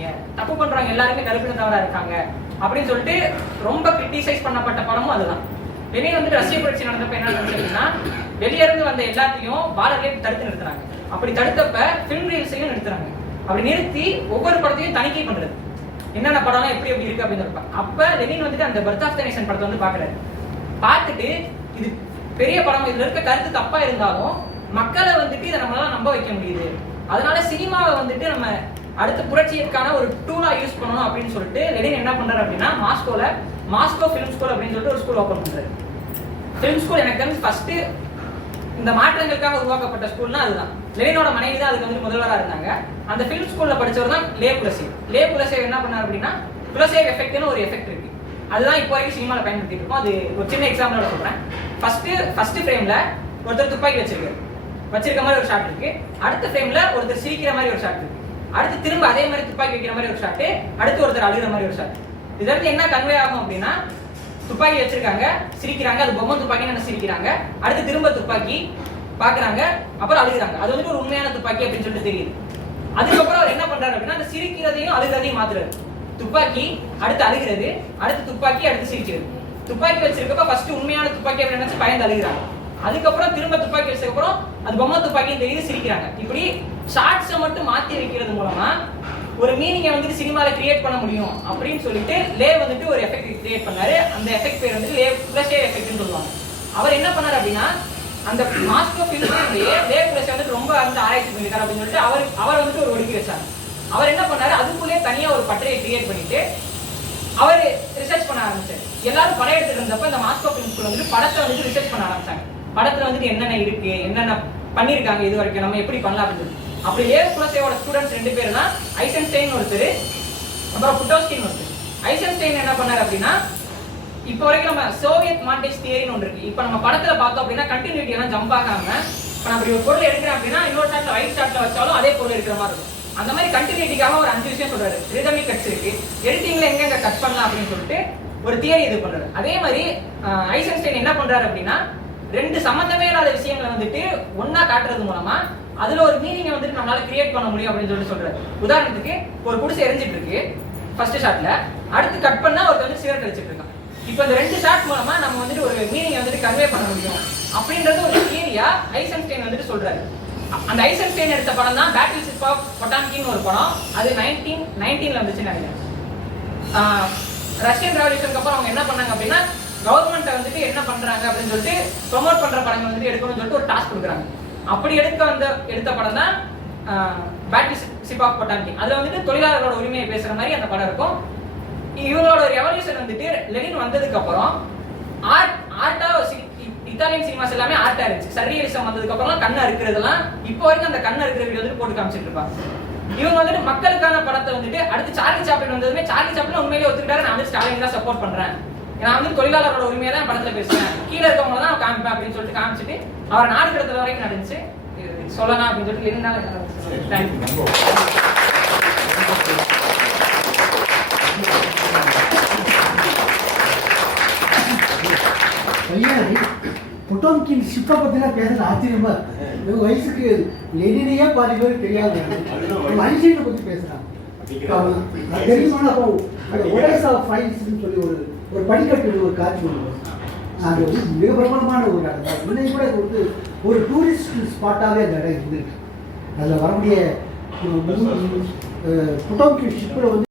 இருக்கீங்க தப்பு பண்றவங்க எல்லாருமே கருப்பினத்தவரா இருக்காங்க. அப்படின்னு சொல்லிட்டு ரொம்ப கிரிட்டிசைஸ் பண்ணப்பட்ட படமும் அதுதான். வெளியே வந்து ரஷ்ய புரட்சி நடந்தப்ப என்ன நடந்துச்சுன்னா வெளியே இருந்து வந்த எல்லாத்தையும் பாலர்களே தடுத்து நிறுத்துறாங்க. அப்படி தடுத்தப்ப ஃபிலிம் ரீல்ஸையும் நிறுத்துறாங்க. அப்படி நிறுத்தி ஒவ்வொரு படத்தையும் தணிக்கை பண்றது. என்னென்ன படம்லாம் எப்படி எப்படி இருக்கு அப்படின்னு இருப்பாங்க அப்ப லெனின் வந்துட்டு அந்த பர்த் ஆஃப் த நேஷன் படத்தை வந்து பாக்குறாரு பார்த்துட்டு இது பெரிய படம் இதுல இருக்க கருத்து தப்பா இருந்தாலும் மக்களை வந்துட்டு இதை நம்மளால நம்ப வைக்க முடியுது. அதனால சினிமாவை வந்துட்டு நம்ம அடுத்த புரட்சியிற்கான ஒரு டூலா யூஸ் பண்ணணும் அப்படின்னு சொல்லிட்டு லெனின் என்ன பண்றாரு அப்படின்னா மாஸ்கோல மாஸ்கோ ஃபிலிம் ஸ்கூல் அப்படின்னு சொல்லிட்டு ஒரு ஸ்கூல் ஓப்பன் பண்றாரு. ஃபிலிம் ஸ்கூல் எனக்கு வந்து ஃபர்ஸ்ட் இந்த மாற்றங்களுக்காக உருவாக்கப்பட்ட ஸ்கூல்னா அதுதான். லெனினோட மனைவி தான் அதுக்கு வந்து முதல்வராக இருந்தாங்க. அந்த ஃபிலிம் ஸ்கூல்ல படிச்சவர் தான் லே குலசேவ். லே குலசேவ் என்ன பண்ணார் அப்படின்னா குலசேவ் எஃபெக்ட்னு ஒரு எஃபெக்ட் இருக்கு. அதுதான் இப்போ வரைக்கும் சினிமாவில் பயன்படுத்திட்டு இருக்கோம். அது ஒரு சின்ன எக்ஸாம்பிளோட சொல்றேன். ஃபர்ஸ்ட் ஃபர்ஸ்ட் ஃப்ரேம்ல ஒருத்தர் துப்பாக்கி வச்சிருக்காரு. வச்சிருக்க மாதிரி ஒரு ஷாட் இருக்கு. அடுத்த ஃப்ரேம்ல ஒருத்தர் சிரிக்கிற மாதிரி ஒரு ஷாட் இருக்கு. அடுத்து திரும்ப அதே மாதிரி துப்பாக்கி வைக்கிற மாதிரி ஒரு ஷாட்டு அடுத்து ஒருத்தர் அழுகிற மாதிரி ஒரு ஷாட் இதற்கு என்ன கன்வே ஆகும் அப்படின்னா துப்பாக்கி வச்சிருக்காங்க சிரிக்கிறாங்க அது பொம்மை துப்பாக்கின்னு என்ன சிரிக்கிறாங்க. அடுத்து திரும்ப துப்பாக்கி பாக்குறாங்க அப்புறம் அழுகுறாங்க. அது வந்துட்டு ஒரு உண்மையான துப்பாக்கி அப்படின்னு சொல்லிட்டு தெரியுது. அதுக்கப்புறம் அவர் என்ன பண்றாரு அப்படின்னா அந்த சிரிக்கிறதையும் அழுகிறதையும் மாத்துறாரு. துப்பாக்கி அடுத்து அழுகிறது அடுத்து துப்பாக்கி அடுத்து சிரிக்கிறது. துப்பாக்கி வச்சிருக்கப்ப ஃபர்ஸ்ட் உண்மையான துப்பாக்கி அப்படின்னு நினைச்சு பயந்து அழுகிறாங்க. அதுக்கப்புறம் திரும்ப துப்பாக்கி வச்சதுக்கப்புறம் அது பொம்மை துப்பாக்கின்னு தெரியுது சிரிக்கிறாங்க. இப்படி ஷார்ட்ஸை மட்டும் மாற்றி வைக்கிறது மூலமா ஒரு மீனிங்கை வந்துட்டு சினிமாவில் கிரியேட் பண்ண முடியும் அப்படின்னு சொல்லிட்டு லே வந்துட்டு ஒரு எஃபெக்ட் கிரியேட் பண்ணாரு. அந்த எஃபெக்ட் பேர் வந்து லே புலஷே எஃபெக்ட்னு சொல்லுவாங்க. அவர் என்ன பண்ணாரு அப்படின்னா அந்த மாஸ்கோ ஃபிலிம்லேயே லே புலஷே வந்துட்டு ரொம்ப வந்து ஆராய்ச்சி பண்ணிருக்காரு அப்படின்னு சொல்லிட்டு அவர் அவர் வந்துட்டு ஒரு ஒடுக்கி வச்சார் அவர் என்ன பண்ணாரு? அதுக்குள்ளேயே தனியாக ஒரு பட்டறையை கிரியேட் பண்ணிட்டு அவர் ரிசர்ச் பண்ண ஆரம்பிச்சார். எல்லாரும் படம் எடுத்துட்டு இருந்தப்ப இந்த மாஸ்கோ ஃபிலிம் ஸ்கூல் வந்துட்டு படத்தை வந்துட்டு ரிசர்ச் பண்ண ஆரம்பிச்சாங்க. படத்துல வந்துட்டு என்னென்ன இருக்கு என்னென்ன பண்ணிருக்காங்க இது வரைக்கும் நம்ம எப்படி பண்ணலாம் அப்படின்னு அப்படி ஏர் குலசேவோட ஸ்டூடெண்ட்ஸ் ரெண்டு பேர்னா ஐசன்ஸ்டைன் ஒருத்தர் அப்புறம் புட்டோஸ்டின் ஒருத்தர். ஐசன்ஸ்டைன் என்ன பண்ணார் அப்படின்னா இப்போ வரைக்கும் நம்ம சோவியத் மாண்டேஜ் தியரின்னு ஒன்று இருக்கு. இப்போ நம்ம படத்துல பார்த்தோம் அப்படின்னா கண்டினியூட்டி எல்லாம் ஜம்ப் ஆகாம இப்போ நம்ம அப்படி ஒரு பொருள் எடுக்கிறோம் அப்படின்னா இன்னொரு ஷாட்ல ரைட் ஷாட்ல வச்சாலும் அதே பொருள் எடுக்கிற மாதிரி இருக்கும். அந்த மாதிரி கண்டினியூட்டிக்காக ஒரு அஞ்சு விஷயம் சொல்றாரு. ரிதமிக் கட்ஸ் இருக்கு. எடிட்டிங்ல எங்க கட் பண்ணலாம் அப்படின்னு சொல்லிட்டு ஒரு தியரி இது பண்றாரு. அதே மாதிரி ஐசன்ஸ்டைன் என்ன பண்றாரு அப்படின்னா ரெண்டு சம்மந்தமே இல்லாத விஷயங்களை வந்துட்டு ஒன்னா காட்டுறது மூலமா அதுல ஒரு மீனிங்கை வந்துட்டு நம்மளால கிரியேட் பண்ண முடியும் அப்படின்னு சொல்லிட்டு சொல்றாரு. உதாரணத்துக்கு ஒரு குடிசை எரிஞ்சிட்டு இருக்கு ஃபர்ஸ்ட் ஷாட்ல அடுத்து கட் பண்ணா ஒருத்தர் வந்து சிகரெட் அடிச்சிட்டு இருக்கான். இப்போ இந்த ரெண்டு ஷாட் மூலமா நம்ம வந்துட்டு ஒரு மீனிங் வந்துட்டு கன்வே பண்ண முடியும். அப்படின்றது ஒரு தியரியா ஐசன்ஸ்டைன் வந்துட்டு சொல்றாரு. அந்த ஐசன்ஸ்டைன் எடுத்த படம் தான் பேட்டில் சிப் ஆஃப் பொட்டான்கின்னு ஒரு படம். அது நைன்டீன் நைன்டீன்ல வந்துச்சு நினைக்கிறேன். ரஷ்யன் ரெவல்யூஷனுக்கு அப்புறம் அவங்க என்ன பண்ணாங்க அப்படின்னா கவர்மெண்ட்டை வந்துட்டு என்ன பண்றாங்க அப்படின்னு சொல்லிட்டு ப்ரொமோட் பண்ற படங்கள் வந்துட்டு எடுக்கணும்னு சொல்லிட்டு ஒரு டாஸ்க் கொடுக்குறாங்க. அப்படி எடுக்க வந்த எடுத்த படம் தான் பேட்டி சிபாக் ஆஃப் அதுல வந்துட்டு தொழிலாளர்களோட உரிமையை பேசுற மாதிரி அந்த படம் இருக்கும். இவங்களோட ஒரு எவல்யூஷன் வந்துட்டு லெனின் வந்ததுக்கு அப்புறம் ஆர்ட் ஆர்ட்டா இத்தாலியன் சினிமாஸ் எல்லாமே ஆர்ட்டா இருந்துச்சு. சர்ரியலிசம் வந்ததுக்கு அப்புறம் கண்ணா இருக்கிறதெல்லாம் இப்போ வரைக்கும் அந்த கண்ணா இருக்கிற வீடியோ வந்துட்டு போட்டு காமிச்சிட்டு இருப்பாங்க. இவங்க வந்துட்டு மக்களுக்கான படத்தை வந்துட்டு அடுத்து சார்லி சாப்பிட்டு வந்ததுமே சார்லி சாப்பிட்டு உண்மையிலேயே ஒத்துக்கிட்டாரு. நான் வந்து ஸ்டாலின் தான் சப்போர்ட் பண்றேன். நான் வந்து தொழிலாளரோட உரிமையை தான் படத்துல பேசுறேன் கீழே இருக்கவங்க தான் காமிப்பேன் அப்படின்னு சொல்லிட்டு காமிச்சிட்டு அவரை நாடு கடத்துல வரைக்கும் நடந்துச்சு சொல்லலாம் அப்படின்னு சொல்லிட்டு இருந்தாலும் புட்டோம்கின் ஷிப்பை பற்றிலாம் பேசுறது ஆச்சரியமா இருக்கு. வயசுக்கு லெனினையே பாதி பேர் தெரியாது. மனுஷனை பற்றி பேசுறாங்க. அது தெரியுமா அப்போ ஒடேசா ஃபைல்ஸ்னு சொல்லி ஒரு ஒரு படிக்கட்டு ஒரு காட்சி ஒன்று அது வந்து மிக பிரபலமான ஒரு இடம் இன்னைக்கு கூட இது வந்து ஒரு டூரிஸ்ட் ஸ்பாட்டாகவே அந்த இடம் இருந்துருக்கு. அதில் வரக்கூடிய புட்டோம்கின் ஷிப்பில் வந்து